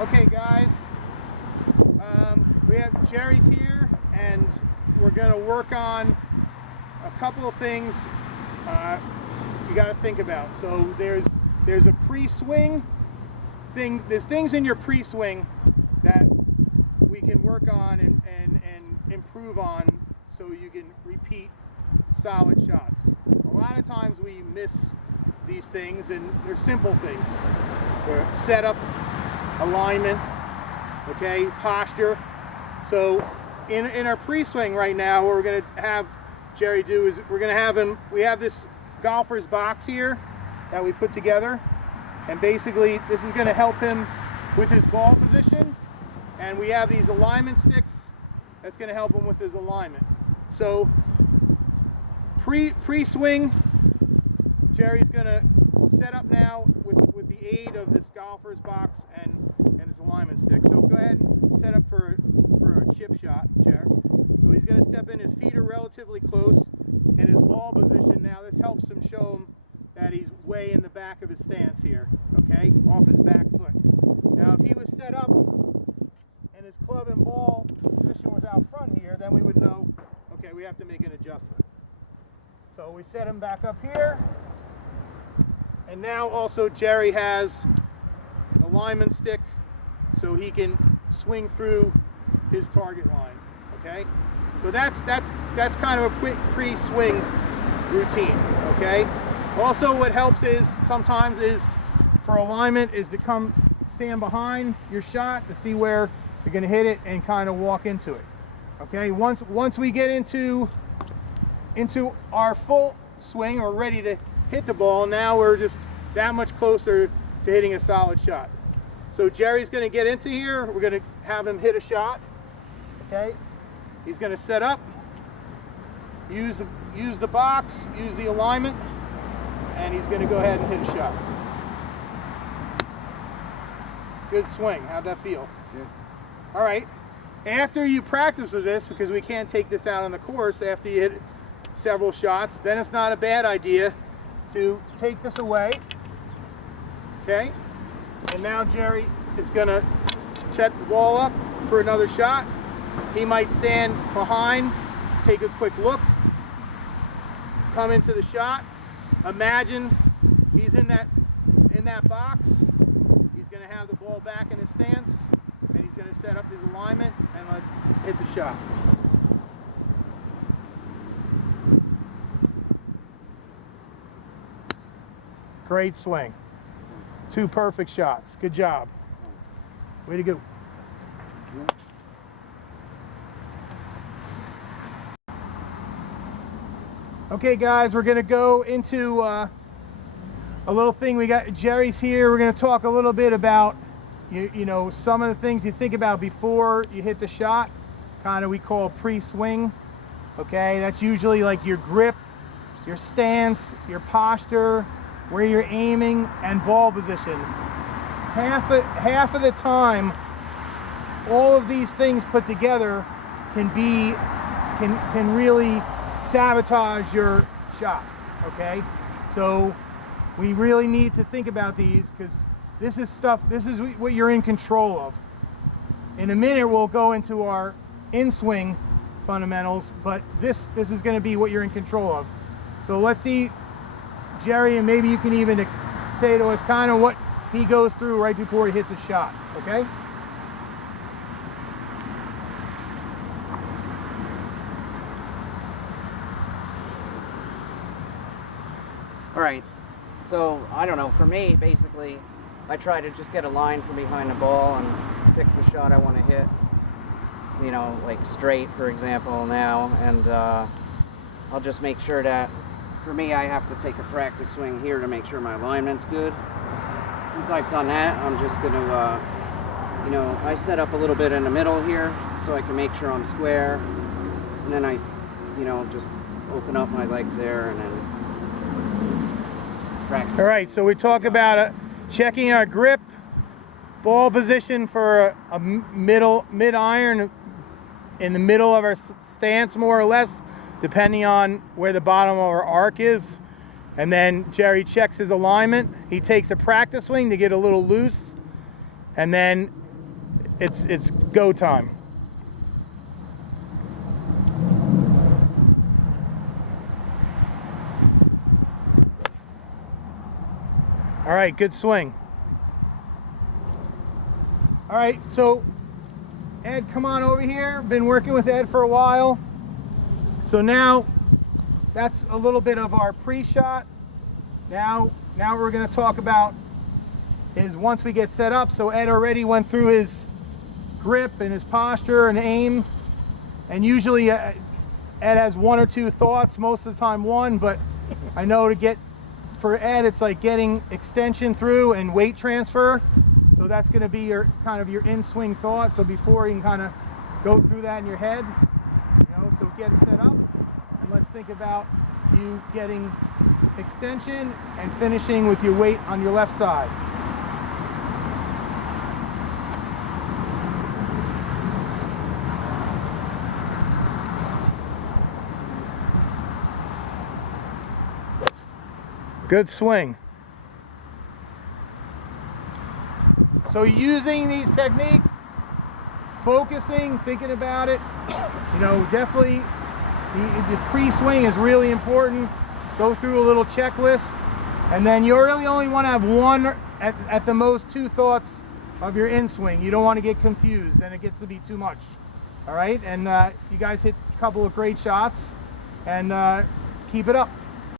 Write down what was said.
Okay guys, we have Jerry's here and we're going to work on a couple of things you got to think about. So there's a pre-swing thing, there's things in your pre-swing that we can work on and improve on so you can repeat solid shots. A lot of times we miss these things, and they're simple things. They're setup, alignment, okay, posture. So in our pre-swing right now, what we're going to have Jerry do is we're going to have him, we have this golfer's box here that we put together, and basically this is going to help him with his ball position, and we have these alignment sticks that's going to help him with his alignment. So pre-swing, Jerry's going to set up now with the aid of this golfer's box and this alignment stick. So go ahead and set up for a chip shot, Jerry. So he's going to step in, his feet are relatively close in his ball position. Now this helps him show him that he's way in the back of his stance here, okay, off his back foot. Now if he was set up and his club and ball position was out front here, then we would know, okay, we have to make an adjustment. So we set him back up here. And now also Jerry has an alignment stick so he can swing through his target line, okay? So that's kind of a quick pre-swing routine, okay? Also what helps is sometimes is for alignment is to stand behind your shot to see where you're going to hit it and kind of walk into it, okay? Once we get into our full swing, we're ready to hit the ball. Now we're just that much closer to hitting a solid shot. So Jerry's going to get into here. We're going to have him hit a shot. Okay, he's going to set up, use the box, use the alignment, and he's going to go ahead and hit a shot. Good swing. How'd that feel? Good. All right. After you practice with this, because we can't take this out on the course, after you hit several shots, then it's not a bad idea to take this away, okay? And now Jerry is gonna set the ball up for another shot. He might stand behind, take a quick look, come into the shot. Imagine he's in that box. He's gonna have the ball back in his stance, and he's gonna set up his alignment, and let's hit the shot. Great swing. 2 perfect shots. Good job. Way to go. Okay guys, we're gonna go into a little thing. We got Jerry's here. We're gonna talk a little bit about you know, some of the things you think about before you hit the shot. Kind of we call pre-swing. Okay, that's usually like your grip, your stance, your posture, where you're aiming, and ball position. Half of the time, all of these things put together can really sabotage your shot, okay? So we really need to think about these, because this is what you're in control of. In a minute we'll go into our in-swing fundamentals, but this is going to be what you're in control of. So let's see, Jerry, and maybe you can even say to us kind of what he goes through right before he hits a shot, okay? All right, so I don't know, for me, basically, I try to just get a line from behind the ball and pick the shot I want to hit, you know, like straight, for example, now, and I'll just make sure that, for me, I have to take a practice swing here to make sure my alignment's good. Once I've done that, I'm just going to, you know, I set up a little bit in the middle here so I can make sure I'm square, and then I, you know, just open up my legs there and then practice. All right, so we talk about checking our grip, ball position for a mid-iron in the middle of our stance, more or less, depending on where the bottom of our arc is. And then Jerry checks his alignment. He takes a practice swing to get a little loose, and then it's go time. All right, good swing. All right, so Ed, come on over here. Been working with Ed for a while. So now that's a little bit of our pre-shot. Now we're going to talk about is once we get set up. So Ed already went through his grip and his posture and aim. And usually Ed has one or two thoughts, most of the time one, but I know for Ed it's like getting extension through and weight transfer. So that's going to be your kind of your in-swing thought. So before you can kind of go through that in your head, so get it set up, and let's think about you getting extension and finishing with your weight on your left side. Good swing. So using these techniques, focusing, thinking about it, definitely the pre-swing is really important. Go through a little checklist, and then you really only want to have one, at the most, two thoughts of your in-swing. You don't want to get confused, then it gets to be too much. All right, and you guys hit a couple of great shots, and keep it up.